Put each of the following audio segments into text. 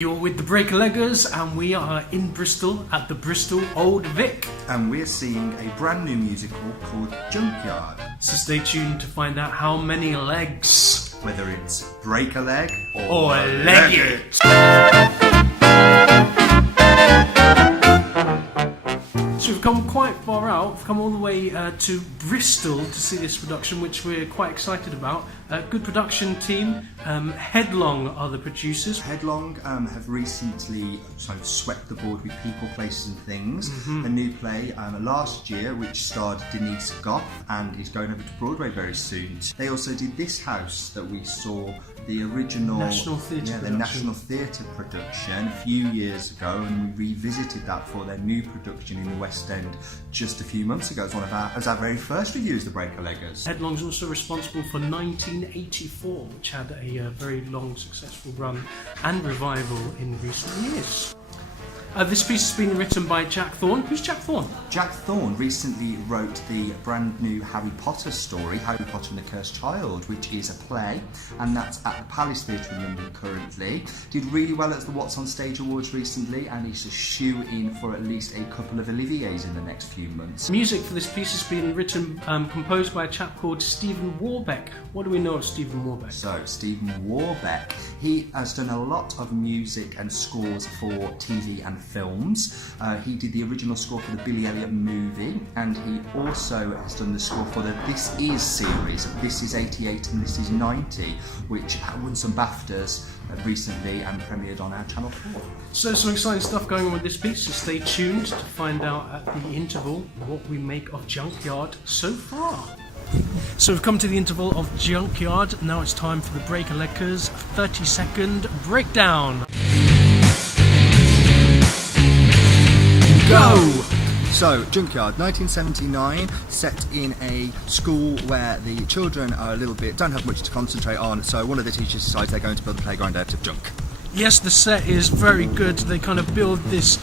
You're with the Breaker-Leggers and we are in Bristol at the Bristol Old Vic. And we're seeing a brand new musical called Junkyard. So stay tuned to find out how many legs. Whether it's break a leg or leg it. So we've come quite far out, we've come all the way to Bristol to see this production, which we're quite excited about. Good production team, Headlong are the producers. Headlong have recently swept the board with People, Places and Things, a new play last year which starred Denise Goff and is going over to Broadway very soon. They also did This House that we saw, the original National Theatre production a few years ago, and we revisited that for their new production in the West End just a few months ago. It was our very first review as the Breaker-Leggers. Headlong's also responsible for 1984, which had a very long successful run and revival in recent years. This piece has been written by Jack Thorne. Who's Jack Thorne? Jack Thorne recently wrote the brand new Harry Potter story, Harry Potter and the Cursed Child, which is a play, and that's at the Palace Theatre in London currently. Did really well at the What's on Stage Awards recently, and he's a shoe-in for at least a couple of Olivier's in the next few months. Music for this piece has been written, composed by a chap called Stephen Warbeck. What do we know of Stephen Warbeck? So, Stephen Warbeck, he has done a lot of music and scores for TV and films. He did the original score for the Billy Elliot movie, and he also has done the score for the This Is series. This is 88 and This is 90, which won some BAFTAs recently and premiered on our Channel 4. So some exciting stuff going on with this piece, so stay tuned to find out at the interval what we make of Junkyard so far. So we've come to the interval of Junkyard. Now it's time for the Breaker-Leggers 30-second breakdown. Go! So, Junkyard, 1979, set in a school where the children are don't have much to concentrate on, so one of the teachers decides they're going to build a playground out of junk. Yes, the set is very good. They kind of build this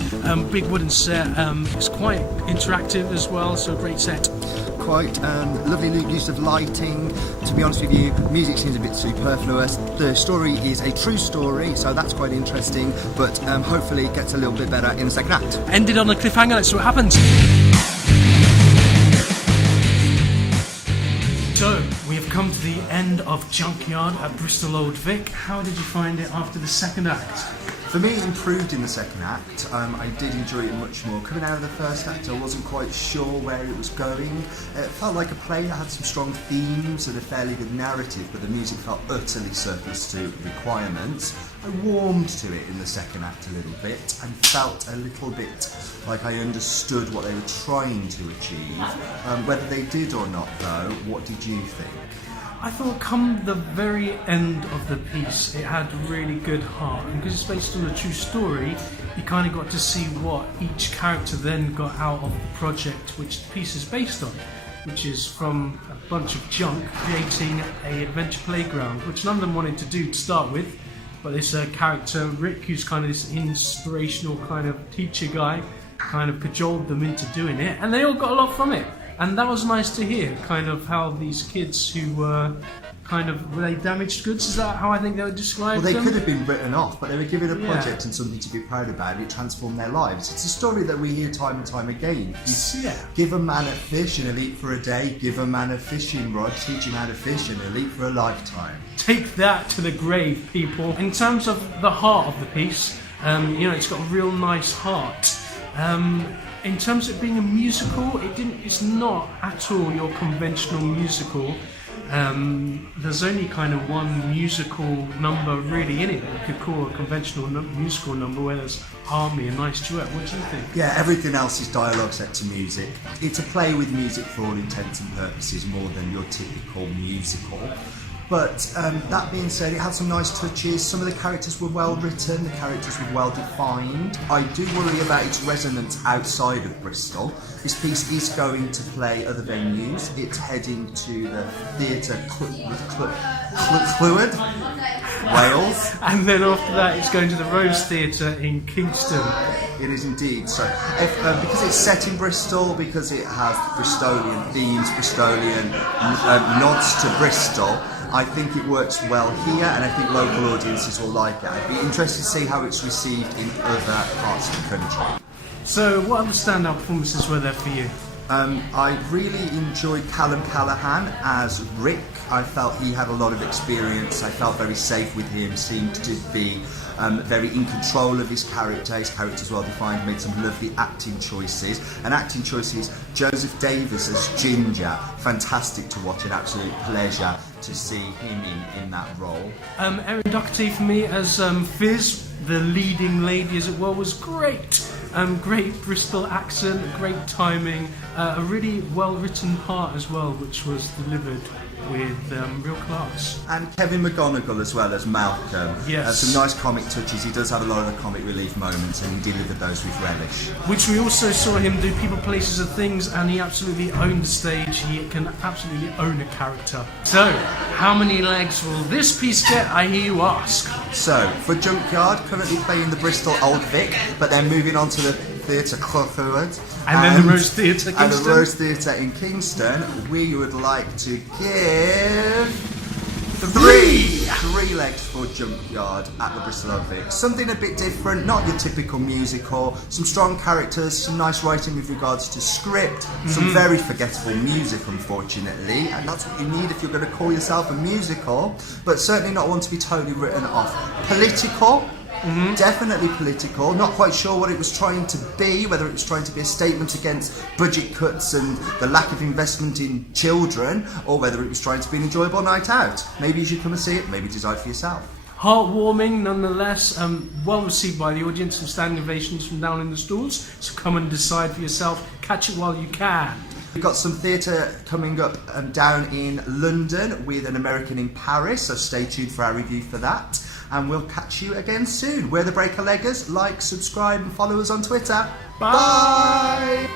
big wooden set. It's quite interactive as well, so a great set. Quite lovely use of lighting. To be honest with you, music seems a bit superfluous. The story is a true story, so that's quite interesting, but hopefully it gets a little bit better in the second act. Ended on a cliffhanger, let's see what happens. So, we have come to the end of Junkyard at Bristol Old Vic. How did you find it after the second act? For me, it improved in the second act. I did enjoy it much more. Coming out of the first act, I wasn't quite sure where it was going. It felt like a play that had some strong themes and a fairly good narrative, but the music felt utterly surplus to requirements. I warmed to it in the second act a little bit and felt a little bit like I understood what they were trying to achieve. Whether they did or not, though, what did you think? I thought come the very end of the piece it had really good heart, and because it's based on a true story you kind of got to see what each character then got out of the project which the piece is based on, which is from a bunch of junk creating an adventure playground, which none of them wanted to do to start with, but this character Rick, who's kind of this inspirational kind of teacher guy, kind of cajoled them into doing it, and they all got a lot from it. And that was nice to hear, kind of how these kids who were were they damaged goods? Is that how I think they would describe them? Well, they could have been written off, but they were given a project and something to be proud about. It transformed their lives. It's a story that we hear time and time again. Give a man a fish and he'll eat for a day. Give a man a fishing rod, teach him how to fish and he'll eat for a lifetime. Take that to the grave, people. In terms of the heart of the piece, it's got a real nice heart. In terms of being a musical, it's not at all your conventional musical. There's only kind of one musical number really in it that you could call a conventional musical number, where there's harmony, a nice duet. What do you think? Yeah, everything else is dialogue set to music. It's a play with music for all intents and purposes, more than your typical musical. But that being said, it had some nice touches. Some of the characters were well written, the characters were well defined. I do worry about its resonance outside of Bristol. This piece is going to play other venues. It's heading to the Theatre Clwyd, Wales. And then after that it's going to the Rose Theatre in Kingston. It is indeed. So, because it's set in Bristol, because it has Bristolian themes, Bristolian nods to Bristol, I think it works well here, and I think local audiences will like it. I'd be interested to see how it's received in other parts of the country. So, what other standout performances were there for you? I really enjoyed Callum Callaghan as Rick. I felt he had a lot of experience. I felt very safe with him, seemed to be very in control of his character. His character's well defined, made some lovely acting choices. Joseph Davis as Ginger, fantastic to watch, an absolute pleasure to see him in that role. Erin Doherty for me as Fizz, the leading lady as it were, was great. Great Bristol accent, great timing, a really well written part as well, which was delivered with real class. And Kevin McGonagall as well as Malcolm. Yes. Some nice comic touches. He does have a lot of the comic relief moments, and he delivered those with relish. Which we also saw him do People, Places and Things, and he absolutely owned the stage. He can absolutely own a character. So, how many legs will this piece get, I hear you ask? So, for Junkyard, currently playing the Bristol Old Vic, but then moving on to the Theatre Crawford. And then the Rose Theatre Kingston. And the Rose Theatre in Kingston, we would like to give... Three legs for Junkyard at the Bristol Old Vic. Something a bit different, not your typical musical. Some strong characters, some nice writing with regards to script, some very forgettable music, unfortunately, and that's what you need if you're going to call yourself a musical, but certainly not one to be totally written off. Political. Definitely political, not quite sure what it was trying to be, whether it was trying to be a statement against budget cuts and the lack of investment in children, or whether it was trying to be an enjoyable night out. Maybe you should come and see it, maybe decide for yourself. Heartwarming nonetheless, well received by the audience, some standing ovations from down in the stalls, so come and decide for yourself, catch it while you can. We've got some theatre coming up down in London with An American in Paris, so stay tuned for our review for that. And we'll catch you again soon. We're the Breaker Leggers. Like, subscribe and follow us on Twitter. Bye.